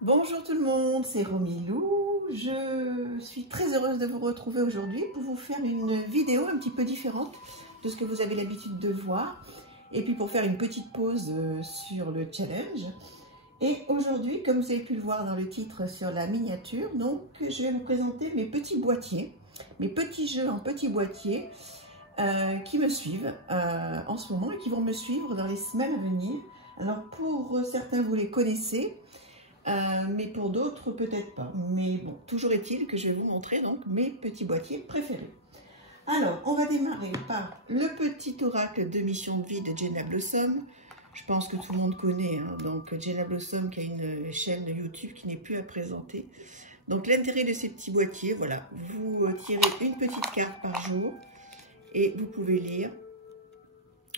Bonjour tout le monde, c'est Romilou. Je suis très heureuse de vous retrouver aujourd'hui pour vous faire une vidéo un petit peu différente de ce que vous avez l'habitude de voir. Et puis pour faire une petite pause sur le challenge. Et aujourd'hui, comme vous avez pu le voir dans le titre sur la miniature, donc je vais vous présenter mes petits boîtiers, mes petits jeux en petits boîtiers qui me suivent en ce moment et qui vont me suivre dans les semaines à venir. Alors pour certains, vous les connaissez. Mais pour d'autres peut-être pas. Mais bon, toujours est-il que je vais vous montrer donc mes petits boîtiers préférés. Alors, on va démarrer par le petit oracle de mission de vie de Jenna Blossom. Je pense que tout le monde connaît, hein, donc Jenna Blossom qui a une chaîne YouTube qui n'est plus à présenter. Donc l'intérêt de ces petits boîtiers, voilà, vous tirez une petite carte par jour et vous pouvez lire.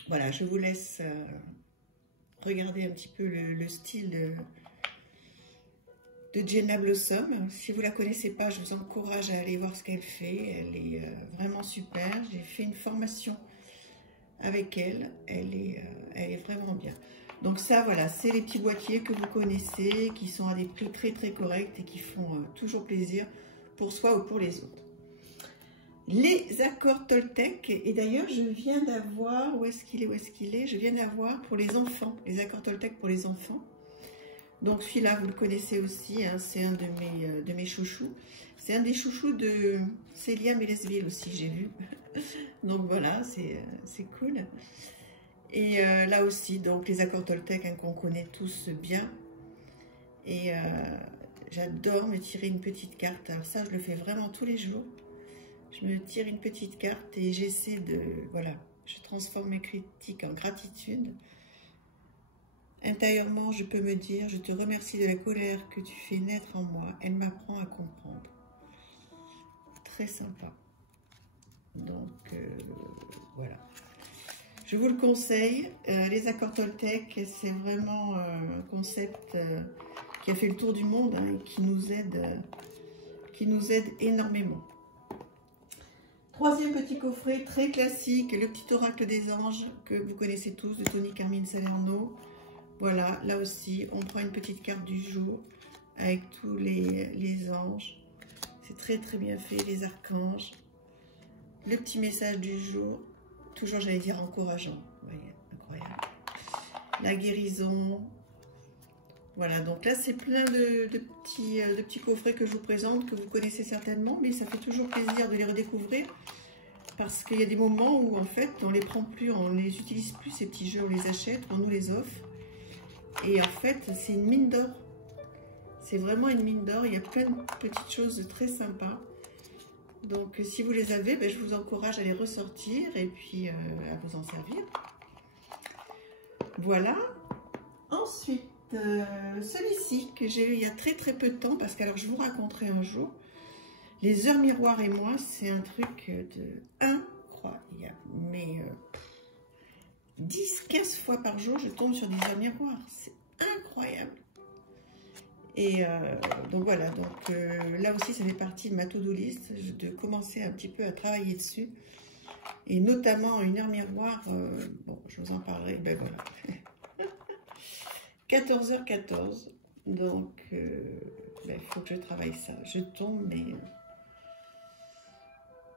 Voilà, je vous laisse regarder un petit peu le style de Jenna Blossom. Si vous ne la connaissez pas, je vous encourage à aller voir ce qu'elle fait. Elle est vraiment super. J'ai fait une formation avec elle. Elle est vraiment bien. Donc ça, voilà, c'est les petits boîtiers que vous connaissez, qui sont à des prix très très corrects et qui font toujours plaisir pour soi ou pour les autres. Les accords Toltec, et d'ailleurs je viens d'avoir, où est-ce qu'il est, je viens d'avoir pour les enfants, les accords Toltec pour les enfants. Donc celui-là, vous le connaissez aussi, hein, c'est un de mes chouchous. C'est un des chouchous de Célia Mélesville aussi, j'ai vu. Donc voilà, c'est cool. Et là aussi, donc les accords Toltec hein, qu'on connaît tous bien. Et j'adore me tirer une petite carte. Alors ça, je le fais vraiment tous les jours. Je me tire une petite carte et j'essaie de... Voilà, je transforme mes critiques en gratitude. Intérieurement, je peux me dire, je te remercie de la colère que tu fais naître en moi. Elle m'apprend à comprendre. Très sympa. Donc, voilà. Je vous le conseille. Les accords Toltec, c'est vraiment un concept qui a fait le tour du monde hein, et qui nous aide énormément. Troisième petit coffret, très classique, le petit oracle des anges que vous connaissez tous, de Tony Carmine Salerno. Voilà, là aussi, on prend une petite carte du jour avec tous les anges. C'est très très bien fait, les archanges. Le petit message du jour, toujours j'allais dire encourageant. Vous voyez, incroyable. La guérison. Voilà, donc là c'est plein de petits coffrets que je vous présente, que vous connaissez certainement, mais ça fait toujours plaisir de les redécouvrir. Parce qu'il y a des moments où en fait on les prend plus, on les utilise plus ces petits jeux, on les achète, on nous les offre. Et en fait, c'est une mine d'or. C'est vraiment une mine d'or. Il y a plein de petites choses très sympas. Donc, si vous les avez, ben, je vous encourage à les ressortir et puis à vous en servir. Voilà. Ensuite, celui-ci que j'ai eu il y a très très peu de temps, parce que alors je vous raconterai un jour. Les heures miroirs et moi, c'est un truc de incroyable. Mais... 10-15 fois par jour, je tombe sur des heures miroirs. C'est incroyable. Et donc voilà, donc là aussi, ça fait partie de ma to-do list, de commencer un petit peu à travailler dessus. Et notamment une heure miroir, bon, je vous en parlerai, ben voilà. 14h14, donc il faut que je travaille ça. Je tombe, mais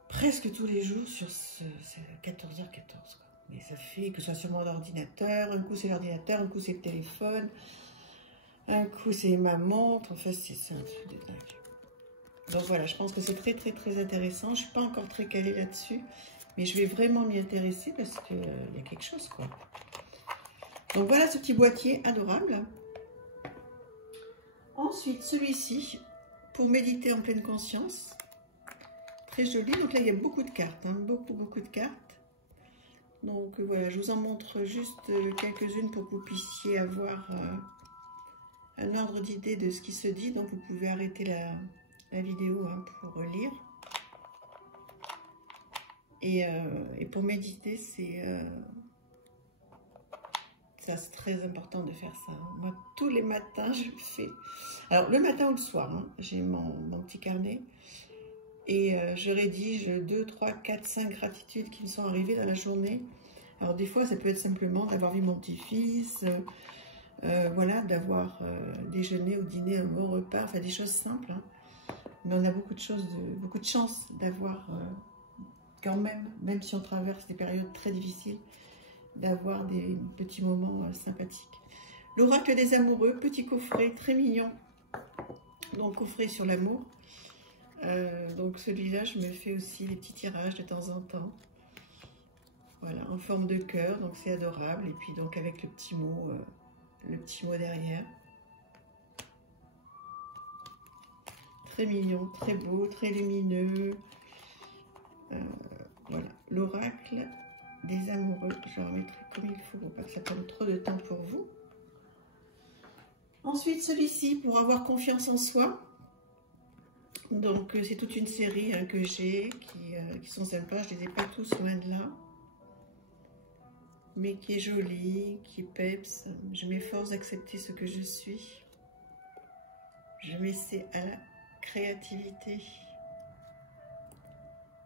presque tous les jours sur ce 14h14, quoi. Et ça fait que ce soit sur mon ordinateur, un coup c'est l'ordinateur, un coup c'est le téléphone, un coup c'est ma montre, enfin c'est un truc de dingue. Donc voilà, je pense que c'est très très très intéressant. Je ne suis pas encore très calée là-dessus, mais je vais vraiment m'y intéresser parce qu'il y a quelque chose quoi. Donc voilà ce petit boîtier adorable. Ensuite celui-ci, pour méditer en pleine conscience, très joli. Donc là il y a beaucoup de cartes, hein, beaucoup de cartes. Donc voilà, je vous en montre juste quelques-unes pour que vous puissiez avoir un ordre d'idée de ce qui se dit. Donc vous pouvez arrêter la vidéo hein, pour lire. Et pour méditer, c'est très important de faire ça. Moi, tous les matins, je le fais. Alors, le matin ou le soir, hein, j'ai mon petit carnet. Et je rédige 2, 3, 4, 5 gratitudes qui me sont arrivées dans la journée. Alors des fois, ça peut être simplement d'avoir vu mon petit-fils, voilà, d'avoir déjeuner ou dîner un bon repas, enfin des choses simples, hein. Mais on a beaucoup de chance d'avoir quand même si on traverse des périodes très difficiles, d'avoir des petits moments sympathiques. L'oracle des amoureux, petit coffret très mignon, donc coffret sur l'amour. Donc celui-là, je me fais aussi les petits tirages de temps en temps. Voilà, en forme de cœur, donc c'est adorable. Et puis donc avec le petit mot derrière. Très mignon, très beau, très lumineux. Voilà, l'oracle des amoureux. Je le remettrai comme il faut pour pas que ça prenne trop de temps pour vous. Ensuite, celui-ci, pour avoir confiance en soi. Donc, c'est toute une série hein, que j'ai qui sont sympas. Je ne les ai pas tous loin de là. Mais qui est jolie, qui est peps. Je m'efforce d'accepter ce que je suis. Je m'essaie à la créativité.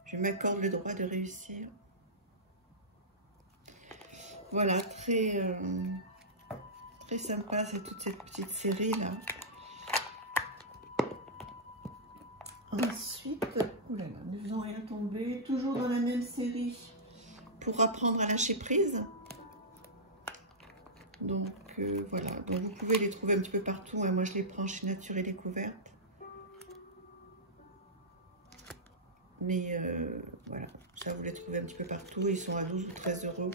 Je m'accorde le droit de réussir. Voilà, très sympa, c'est toute cette petite série-là. Ensuite, oulala, ne faisons rien tomber. Toujours dans la même série, pour apprendre à lâcher prise. Donc, voilà. Donc, vous pouvez les trouver un petit peu partout. Hein. Moi, je les prends chez Nature et Découverte. Mais voilà, ça vous les trouvez un petit peu partout. Ils sont à 12 ou 13 €.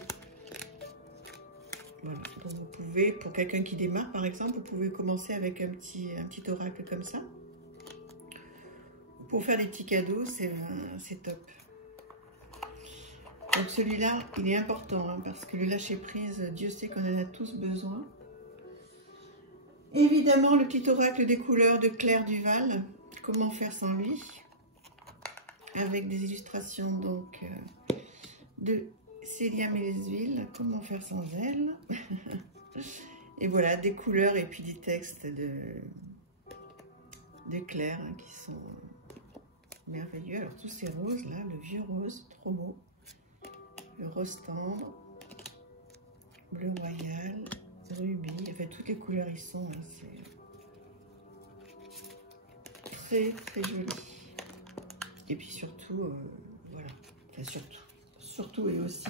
Voilà, donc vous pouvez, pour quelqu'un qui démarre par exemple, vous pouvez commencer avec un petit oracle comme ça. Pour faire des petits cadeaux, c'est top. Donc celui-là, il est important hein, parce que le lâcher prise, Dieu sait qu'on en a tous besoin. Évidemment, le petit oracle des couleurs de Claire Duval, comment faire sans lui? Avec des illustrations donc de Célia Mélesville, comment faire sans elle. Et voilà, des couleurs et puis des textes de Claire hein, qui sont merveilleux. Alors tous ces roses là, le vieux rose, trop beau. Le rose tendre, bleu royal, rubis, enfin toutes les couleurs y sont, hein, c'est très joli. Et puis surtout, voilà, enfin surtout et aussi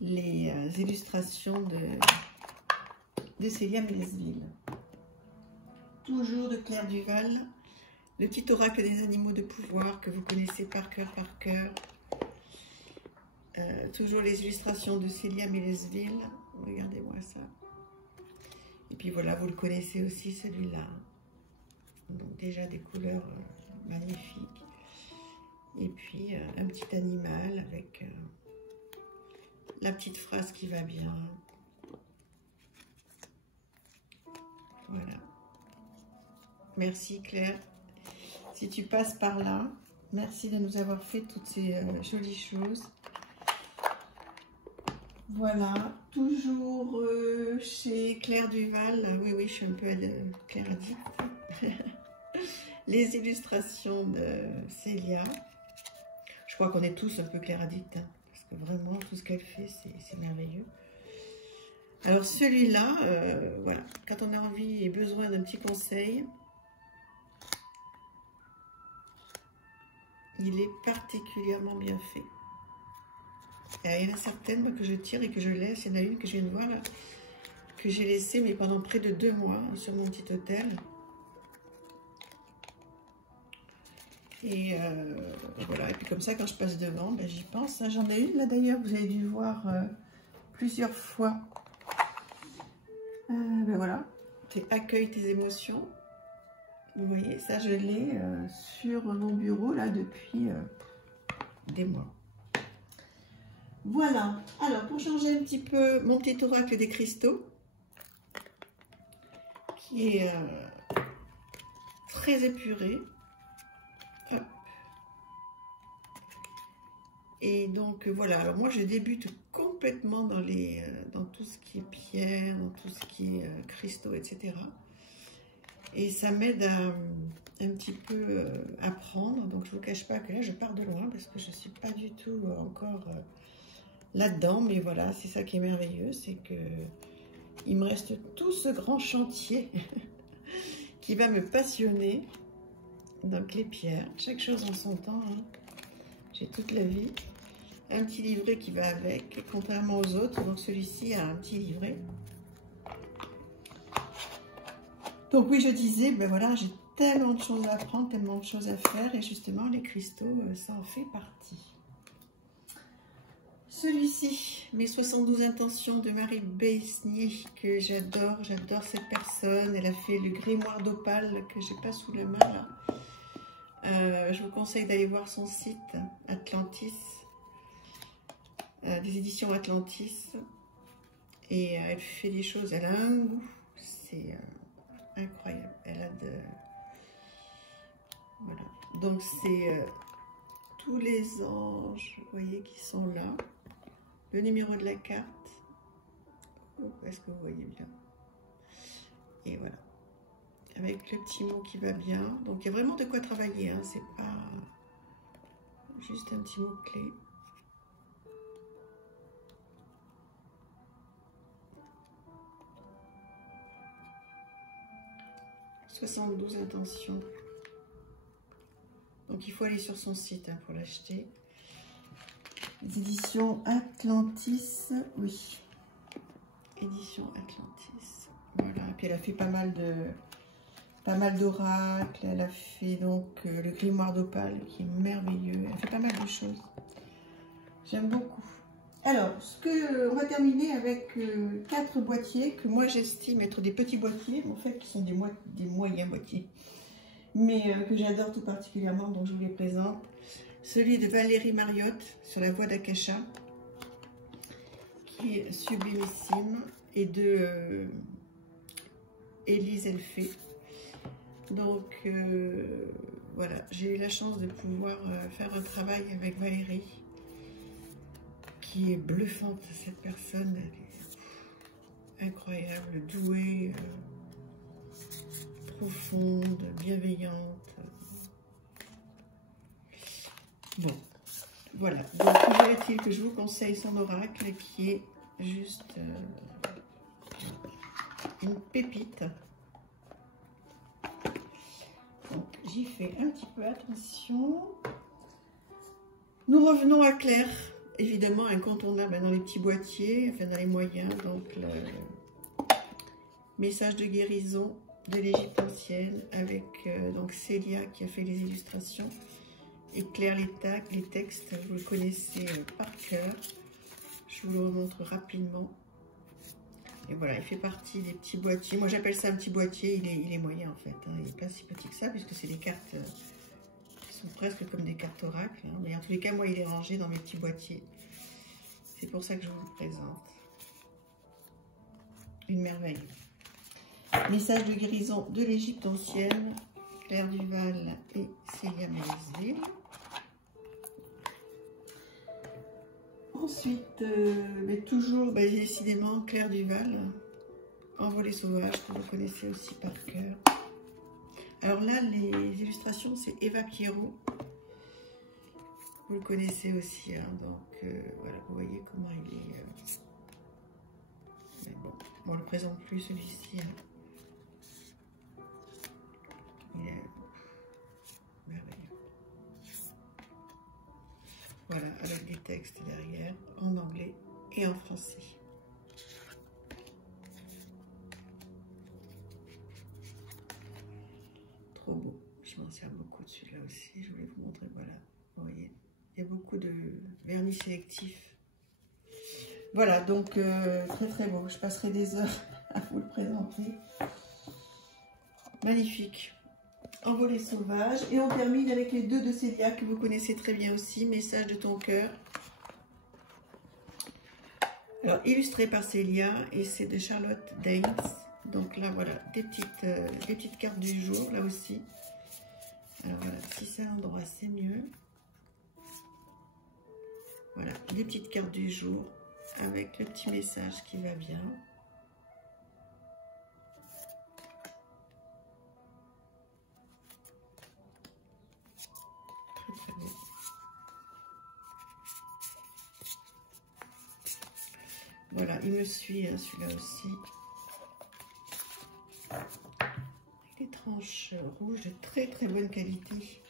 les illustrations de Célia Mélesville. Toujours de Claire Duval, le petit oracle des animaux de pouvoir que vous connaissez par cœur. Toujours les illustrations de Célia Mélesville, regardez-moi ça. Et puis voilà, vous le connaissez aussi celui-là. Donc déjà des couleurs magnifiques. Et puis un petit animal avec la petite phrase qui va bien. Voilà. Merci Claire. Si tu passes par là, merci de nous avoir fait toutes ces jolies choses. Voilà, toujours chez Claire Duval. Oui, je suis un peu Claire addict. Les illustrations de Célia. Je crois qu'on est tous un peu Claire addict, hein, parce que vraiment, tout ce qu'elle fait, c'est merveilleux. Alors celui-là, voilà, quand on a envie et besoin d'un petit conseil, il est particulièrement bien fait. Il y en a certaines moi, que je tire et que je laisse. Il y en a une que je viens de voir là, que j'ai laissée mais pendant près de 2 mois sur mon petit hôtel. Et voilà, et puis comme ça, quand je passe devant, ben, j'y pense. J'en ai une là d'ailleurs, vous avez dû voir plusieurs fois. Ben voilà, c'est accueille tes émotions. Vous voyez, ça je l'ai sur mon bureau là depuis des mois. Voilà, alors pour changer un petit peu mon petit oracle des cristaux, qui est très épuré. Hop. Et donc voilà, alors moi je débute complètement dans tout ce qui est pierre, dans tout ce qui est cristaux, etc. Et ça m'aide à un petit peu apprendre. Donc je ne vous cache pas que là je pars de loin parce que je ne suis pas du tout encore là-dedans. Mais voilà, c'est ça qui est merveilleux, c'est que il me reste tout ce grand chantier qui va me passionner. Donc les pierres, chaque chose en son temps, hein. J'ai toute la vie. Un petit livret qui va avec, contrairement aux autres. Donc celui-ci a un petit livret. Donc oui, je disais, ben voilà, j'ai tellement de choses à apprendre, tellement de choses à faire. Et justement, les cristaux, ça en fait partie. Celui-ci, mes 72 intentions de Marie Besnier, que j'adore. J'adore cette personne. Elle a fait le grimoire d'opale que j'ai pas sous la main là. Je vous conseille d'aller voir son site Atlantis, des éditions Atlantis. Et elle fait des choses, elle a un goût, c'est incroyable. Elle a de... Voilà. Donc c'est tous les anges, vous voyez, qui sont là. Le numéro de la carte. Est-ce que vous voyez bien? Et voilà. Avec le petit mot qui va bien. Donc il y a vraiment de quoi travailler, hein. C'est pas juste un petit mot clé. « 72 intentions ». Donc il faut aller sur son site hein, pour l'acheter. Les éditions Atlantis, oui. Édition Atlantis. Voilà. Et puis elle a fait pas mal d'oracles. Elle a fait donc le grimoire d'opale qui est merveilleux. Elle fait pas mal de choses. J'aime beaucoup. Alors, on va terminer avec 4 boîtiers que moi j'estime être des petits boîtiers, mais en fait qui sont des moyens boîtiers, mais que j'adore tout particulièrement, donc je vous les présente. Celui de Valérie Mariotte sur la voie d'Akasha, qui est sublimissime, et de Élise Elfé. Donc voilà, j'ai eu la chance de pouvoir faire un travail avec Valérie, qui est bluffante, cette personne, elle est incroyable, douée, profonde, bienveillante. Bon, voilà. Donc, toujours est-il que je vous conseille son oracle, qui est juste une pépite. Donc, j'y fais un petit peu attention. Nous revenons à Claire. Évidemment incontournable dans les petits boîtiers, enfin dans les moyens, donc le message de guérison de l'Égypte ancienne avec donc Célia qui a fait les illustrations et Claire les textes, vous le connaissez par cœur. Je vous le remontre rapidement. Et voilà, il fait partie des petits boîtiers. Moi j'appelle ça un petit boîtier, il est moyen en fait, hein. Il n'est pas si petit que ça puisque c'est des cartes qui sont presque comme des cartes oracles, hein. Mais en tous les cas, moi il est rangé dans mes petits boîtiers. C'est pour ça que je vous le présente. Une merveille. Message de guérison de l'Égypte ancienne, Claire Duval et Célia Mélisville. Ensuite, mais toujours, décidément, Claire Duval, Envolée sauvage, que vous connaissez aussi par cœur. Alors là, les illustrations, c'est Eva Pierrot. Vous le connaissez aussi, hein, donc voilà, vous voyez comment il est. Mais bon, on ne le présente plus celui-ci. Hein. Il est merveilleux. Voilà, avec des textes derrière, en anglais et en français. Trop beau. Je m'en sers beaucoup de celui-là aussi. Je voulais vous montrer, voilà. Vous voyez. Il y a beaucoup de vernis sélectif. Voilà, donc très très beau. Je passerai des heures à vous le présenter. Magnifique. Envolée sauvage. Et on termine avec les 2 de Célia que vous connaissez très bien aussi. Message de ton cœur. Alors, illustré par Célia et c'est de Charlotte Daines. Donc là, voilà, des petites cartes du jour, là aussi. Alors voilà, si c'est à l'endroit, c'est mieux. Voilà, des petites cartes du jour avec le petit message qui va bien. Très très beau. Voilà, il me suit hein, celui-là aussi. tranches rouges de très très bonne qualité.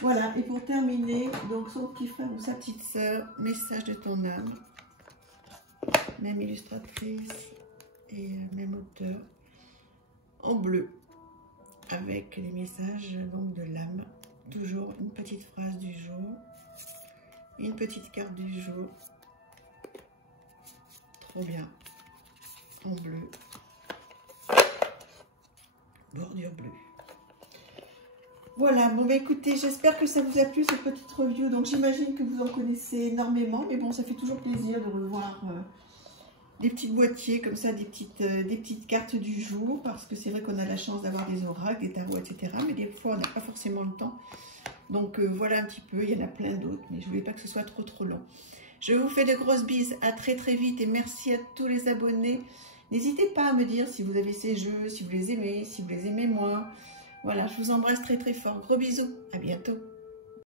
Voilà, et pour terminer, donc son petit frère ou sa petite sœur, message de ton âme, même illustratrice et même auteur, en bleu, avec les messages donc de l'âme. Toujours une petite phrase du jour, une petite carte du jour, trop bien, en bleu, bordure bleue. Voilà, bon bah écoutez, j'espère que ça vous a plu cette petite review. Donc j'imagine que vous en connaissez énormément, mais bon, ça fait toujours plaisir de revoir des petits boîtiers comme ça, des petites cartes du jour, parce que c'est vrai qu'on a la chance d'avoir des oracles, des tarots, etc. Mais des fois, on n'a pas forcément le temps. Donc voilà un petit peu, il y en a plein d'autres, mais je ne voulais pas que ce soit trop long. Je vous fais de grosses bises, à très vite et merci à tous les abonnés. N'hésitez pas à me dire si vous avez ces jeux, si vous les aimez moins. Voilà, je vous embrasse très fort. Gros bisous, à bientôt.